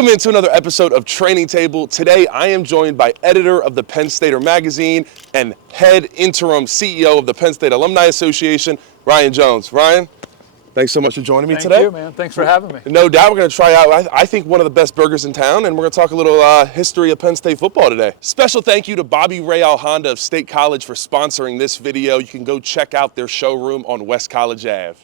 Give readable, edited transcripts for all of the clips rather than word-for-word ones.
Welcome into another episode of Training Table. Today, I am joined by editor of the Penn Stater magazine and head interim CEO of the Penn State Alumni Association, Ryan Jones. Ryan, thanks so much for joining me today. Thank you, man. Thanks for having me. No doubt we're going to try out, I think, one of the best burgers in town, and we're going to talk a little history of Penn State football today. Special thank you to Bobby Rayal Honda of State College for sponsoring this video. You can go check out their showroom on West College Ave.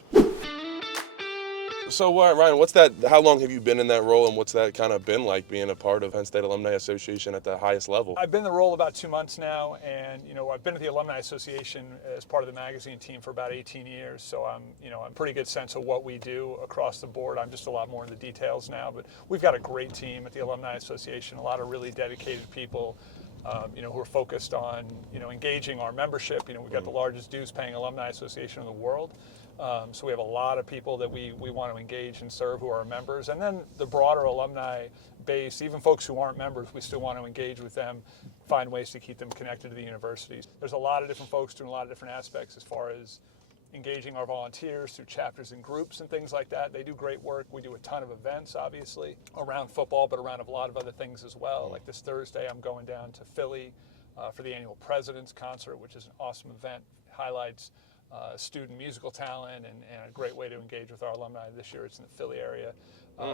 So Ryan, how long have you been in that role, and what's that kind of been like being a part of Penn State Alumni Association at the highest level? I've been in the role about 2 months now, and I've been at the Alumni Association as part of the magazine team for about 18 years. So I'm pretty good sense of what we do across the board. I'm just a lot more in the details now, but we've got a great team at the Alumni Association, a lot of really dedicated people. Who are focused on, engaging our membership. We've got the largest dues-paying alumni association in the world. So we have a lot of people that we want to engage and serve who are members. And then the broader alumni base, even folks who aren't members, we still want to engage with them, find ways to keep them connected to the universities. There's a lot of different folks doing a lot of different aspects as far as engaging our volunteers through chapters and groups and things like that. They do great work. We do a ton of events, obviously, around football, but around a lot of other things as well. Like this Thursday, I'm going down to Philly for the annual President's Concert, which is an awesome event. It highlights student musical talent and a great way to engage with our alumni. This year it's in the Philly area.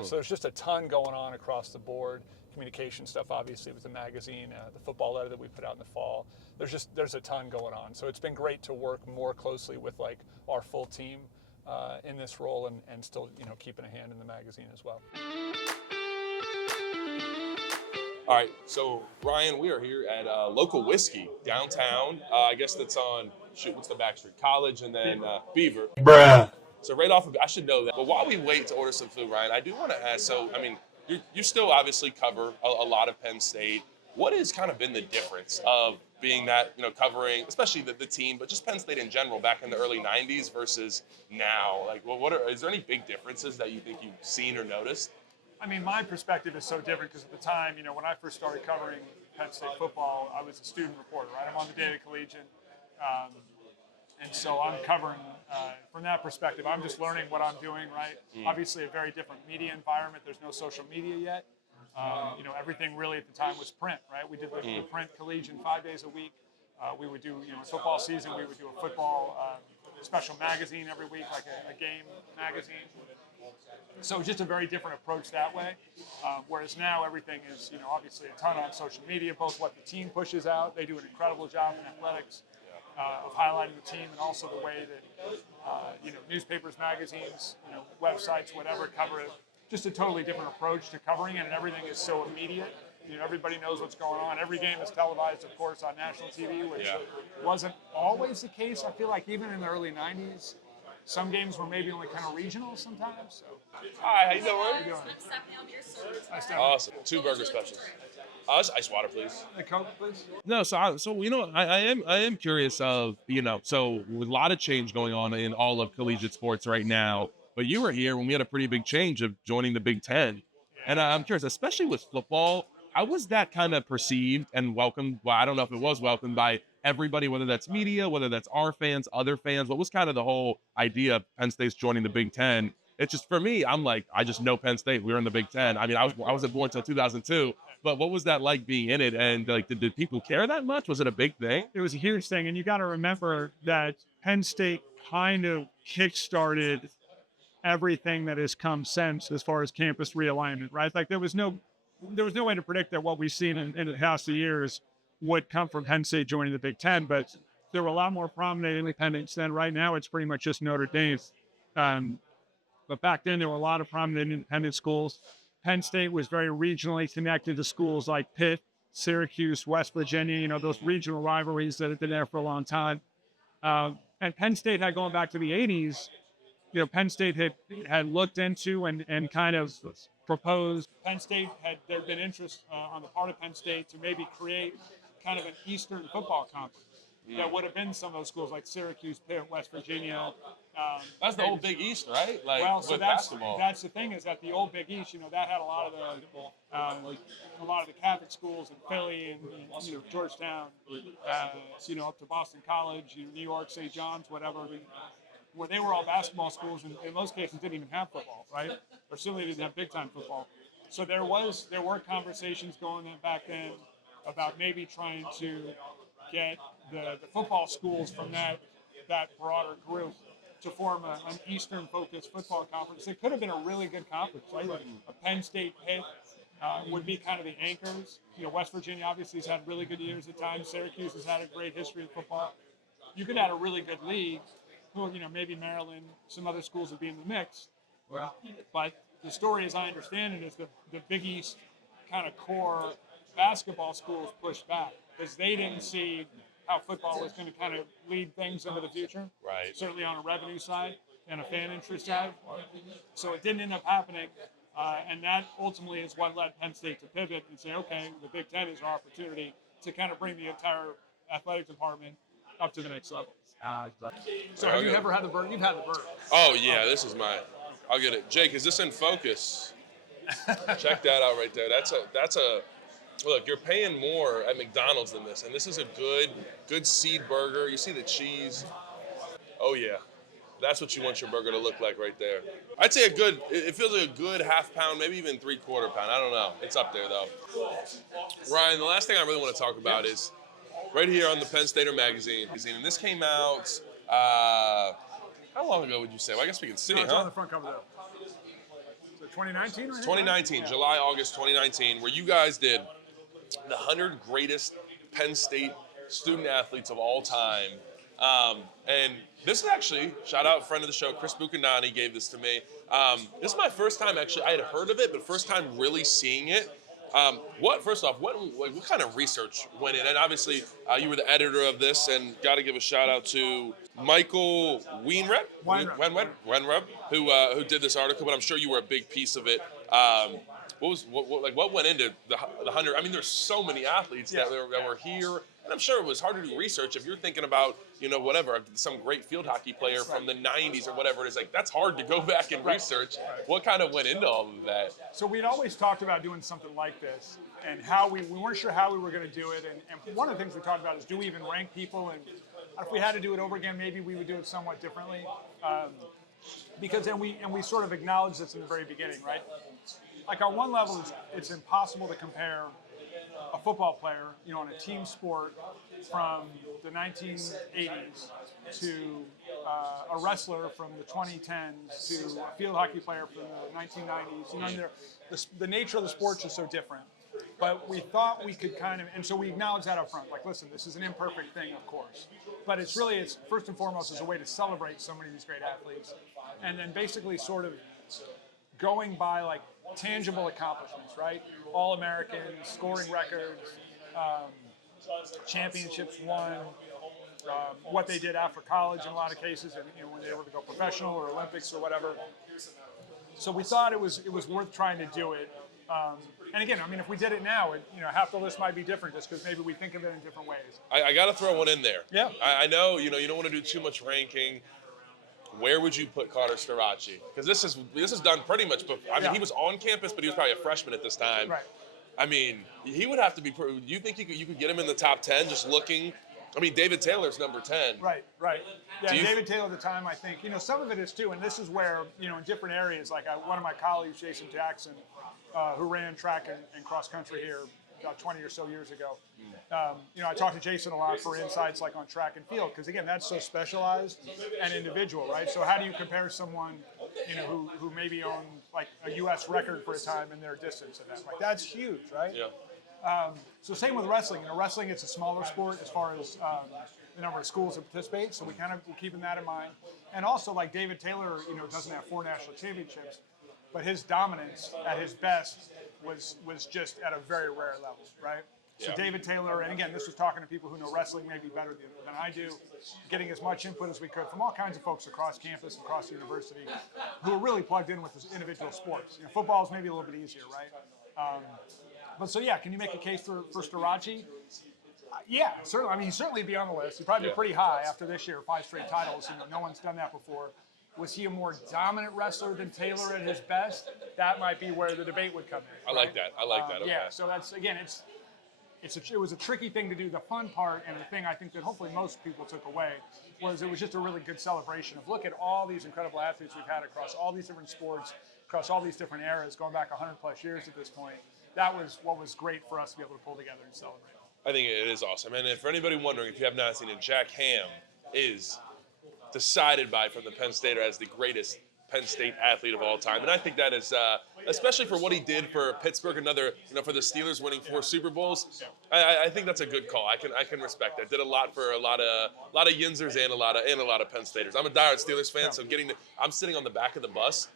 So there's just a ton going on across the board. Communication stuff, obviously, with the magazine, the football letter that we put out in the fall. There's a ton going on. So it's been great to work more closely with our full team in this role and still keeping a hand in the magazine as well. All right, so Ryan, we are here at Local Whiskey downtown. I guess that's on, what's the back street? College and then Beaver. Bruh. So right off of, I should know that. But while we wait to order some food, Ryan, I do want to ask, you still obviously cover a lot of Penn State. What has kind of been the difference of being that, covering, especially the team, but just Penn State in general back in the early 90s versus now? Is there any big differences that you think you've seen or noticed? My perspective is so different because at the time, when I first started covering Penn State football, I was a student reporter, right? I'm on the Daily Collegian. And so I'm covering, from that perspective, I'm just learning what I'm doing, right? Obviously a very different media environment. There's no social media yet. Everything really at the time was print, right? We did the print Collegian 5 days a week. We would do, football season, we would do a football special magazine every week, like a game magazine. So just a very different approach that way. Whereas now everything is, obviously a ton on social media, both what the team pushes out. They do an incredible job in athletics of highlighting the team, and also the way that, newspapers, magazines, websites, whatever, cover it. Just a totally different approach to covering it, and everything is so immediate. Everybody knows what's going on. Every game is televised, of course, on national TV, which wasn't always the case. I feel like even in the early 90s, some games were maybe only kind of regional sometimes. So. Hi, how you doing? How you doing? Awesome. 2 burger specials. Ice water, please. A Coke, please. No, I am curious of, so with a lot of change going on in all of collegiate sports right now, but you were here when we had a pretty big change of joining the Big Ten. And I'm curious, especially with football, how was that kind of perceived and welcomed? Well, I don't know if it was welcomed by everybody, whether that's media, whether that's our fans, other fans. What was kind of the whole idea of Penn State's joining the Big Ten? It's just, for me, I'm like, I just know Penn State. We were in the Big Ten. I wasn't born until 2002. But what was that like being in it? And did people care that much? Was it a big thing? It was a huge thing. And you got to remember that Penn State kind of kickstarted everything that has come since as far as campus realignment, right? There was no way to predict that what we've seen in the past few years would come from Penn State joining the Big Ten, but there were a lot more prominent independents than right now. It's pretty much just Notre Dame. But back then, there were a lot of prominent independent schools. Penn State was very regionally connected to schools like Pitt, Syracuse, West Virginia, those regional rivalries that have been there for a long time. And Penn State had, going back to the 80s, Penn State had looked into and kind of proposed. Penn State there had been interest on the part of Penn State to maybe create kind of an Eastern football conference. That would have been some of those schools like Syracuse, Pitt, West Virginia. That's the old Big East, right? So that's the thing, is that the old Big East, that had a lot of the Catholic schools in Philly and Georgetown, up to Boston College, New York, St. John's, whatever. Where they were all basketball schools, and in most cases didn't even have football, right? Or certainly didn't have big time football. So there were conversations going on back then about maybe trying to get the football schools from that broader group to form an Eastern-focused football conference. It could have been a really good conference, right? Like a Penn State Pitt would be kind of the anchors. West Virginia obviously has had really good years at times. Syracuse has had a great history of football. You could have a really good league. Maybe Maryland, some other schools would be in the mix. But the story, as I understand it, is the Big East kind of core basketball schools pushed back because they didn't see how football was going to kind of lead things into the future. Right. Certainly on a revenue side and a fan interest side. So it didn't end up happening. And that ultimately is what led Penn State to pivot and say, okay, the Big Ten is our opportunity to kind of bring the entire athletic department up to the next level. So have you ever had the bird? You've had the bird. Oh, yeah, this is mine. I'll get it. Jake, is this in focus? Check that out right there. That's a look, you're paying more at McDonald's than this, and this is a good seed burger. You see the cheese. Oh, yeah. That's what you want your burger to look like right there. I'd say it feels like a good half pound, maybe even 3/4 pound. I don't know. It's up there, though. Ryan, the last thing I really want to talk about is right here on the Penn State magazine. And this came out, how long ago would you say? Well, I guess we can see, It's on the front cover, though. So 2019? 2019, July, August 2019, where you guys did the 100 greatest Penn State student athletes of all time. And this is actually, shout out friend of the show, Chris Buchanani gave this to me. This is my first time actually, I had heard of it, but first time really seeing it. First off, what kind of research went in? And obviously, you were the editor of this, and got to give a shout out to Michael Weinreb, who did this article. But I'm sure you were a big piece of it. What went into the 100? I mean, there's so many athletes that were here. And I'm sure it was hard to do research if you're thinking about, some great field hockey player from the 90s or whatever it is. Like, that's hard to go back and research. What kind of went into all of that? So we'd always talked about doing something like this and we weren't sure how we were going to do it. And one of the things we talked about is, do we even rank people? And if we had to do it over again, maybe we would do it somewhat differently. Because we sort of acknowledged this in the very beginning, right? Like on one level, it's impossible to compare a football player, on a team sport from the 1980s to a wrestler from the 2010s to a field hockey player from the 1990s. The nature of the sports is so different. But we thought we could and so we acknowledge that up front. Like, listen, this is an imperfect thing, of course. But it's first and foremost, is a way to celebrate so many of these great athletes. And then basically sort of going by like tangible accomplishments, right? All-Americans, scoring records, championships won, what they did after college in a lot of cases, and when they were to go professional or Olympics or whatever. So we thought it was worth trying to do it. And again, I mean, if we did it now, half the list might be different just because maybe we think of it in different ways. I got to throw one in there. Yeah. I know, you don't want to do too much ranking. Where would you put Carter Starace? Because this is done pretty much. He was on campus, but he was probably a freshman at this time. Right. I mean, he would have to be. You think you could get him in the top 10 just looking? I mean, David Taylor's number 10. Right. Yeah, David Taylor at the time, I think. Some of it is too, and this is where in different areas. Like one of my colleagues, Jason Jackson, who ran track and cross country here about 20 or so years ago. I talked to Jason a lot for insights like on track and field, because again, that's so specialized and individual, right? So how do you compare someone, who maybe owned like a U.S. record for a time in their distance and that? Like, that's huge, right? Yeah. So same with wrestling. Wrestling, it's a smaller sport as far as the number of schools that participate. So we're keeping that in mind. And also, like David Taylor, doesn't have 4 national championships, but his dominance at his best was just at a very rare level, right? So David Taylor, and again, this was talking to people who know wrestling maybe better than I do, getting as much input as we could from all kinds of folks across campus, across the university, who are really plugged in with the individual sports. Football is maybe a little bit easier, right? But so yeah, can you make a case for Starace? Yeah, certainly. I mean, he'd certainly be on the list. He'd probably be pretty high after this year, 5 straight titles. No one's done that before. Was he a more dominant wrestler than Taylor at his best? That might be where the debate would come in. I like that. Okay. Yeah, so that's, again, it was a tricky thing to do. The fun part, and the thing I think that hopefully most people took away, was it was just a really good celebration of look at all these incredible athletes we've had across all these different sports. across all these different eras, going back 100 plus years at this point. That was what was great for us to be able to pull together and celebrate. I think it is awesome. And for anybody wondering, if you have not seen it, Jack Ham is decided by from the Penn State as the greatest Penn State athlete of all time. And I think that is, especially for what he did for Pittsburgh, for the Steelers winning 4 Super Bowls, I think that's a good call. I can respect that. Did a lot for a lot of Yinzers and a lot of Penn Staters. I'm a diehard Steelers fan, so I'm sitting on the back of the bus.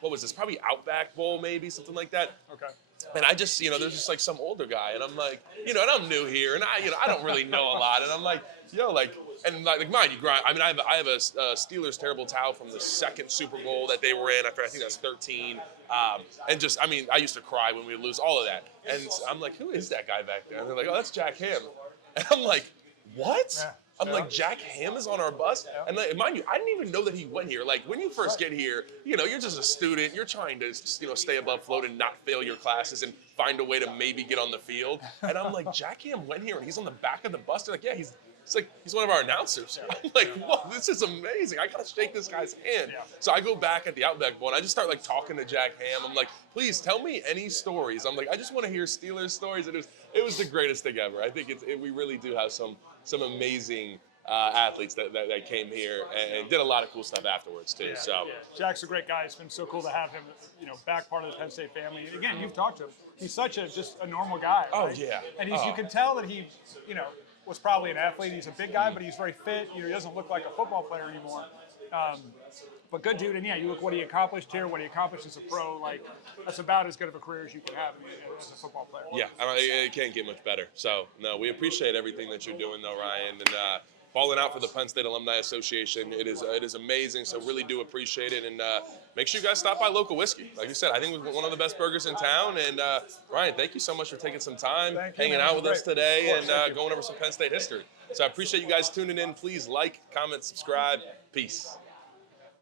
What was this? Probably Outback Bowl, maybe something like that. Okay. And I just, there's just like some older guy, and I'm like, and I'm new here, and I don't really know a lot, and I'm like, and mind you, I have a Steelers terrible towel from the second Super Bowl that they were in. I think that's 13, and just, I used to cry when we would lose all of that, and I'm like, who is that guy back there? And they're like, oh, that's Jack Ham, and I'm like, what? Yeah. I'm like, Jack Ham is on our bus? And mind you, I didn't even know that he went here. Like, when you first get here, you're just a student. You're trying to, stay above float and not fail your classes and find a way to maybe get on the field. And I'm like, Jack Ham went here and he's on the back of the bus. They're like, yeah, he's one of our announcers. I'm like, whoa, this is amazing. I gotta shake this guy's hand. Yeah. So I go back at the Outback Bowl and I just start talking to Jack Ham. I'm like, please tell me any stories. I'm like, I just want to hear Steelers stories. And it was the greatest thing ever. I think we really do have some amazing athletes that came here and did a lot of cool stuff afterwards too. Jack's a great guy. It's been so cool to have him, back part of the Penn State family. Again, you've talked to him. He's such just a normal guy. Right? Oh yeah. And you can tell that he, was probably an athlete. He's a big guy, but he's very fit. He doesn't look like a football player anymore. But good dude, and you look what he accomplished here, what he accomplished as a pro. That's about as good of a career as you can have as a football player. Yeah, it can't get much better. So no, we appreciate everything that you're doing, though, Ryan, and balling out for the Penn State Alumni Association. It is amazing. So really do appreciate it, and make sure you guys stop by Local Whiskey. Like you said, I think it was one of the best burgers in town. And Ryan, thank you so much for taking some time, hanging out with us today, and going over some Penn State history. So I appreciate you guys tuning in. Please like, comment, subscribe. Peace.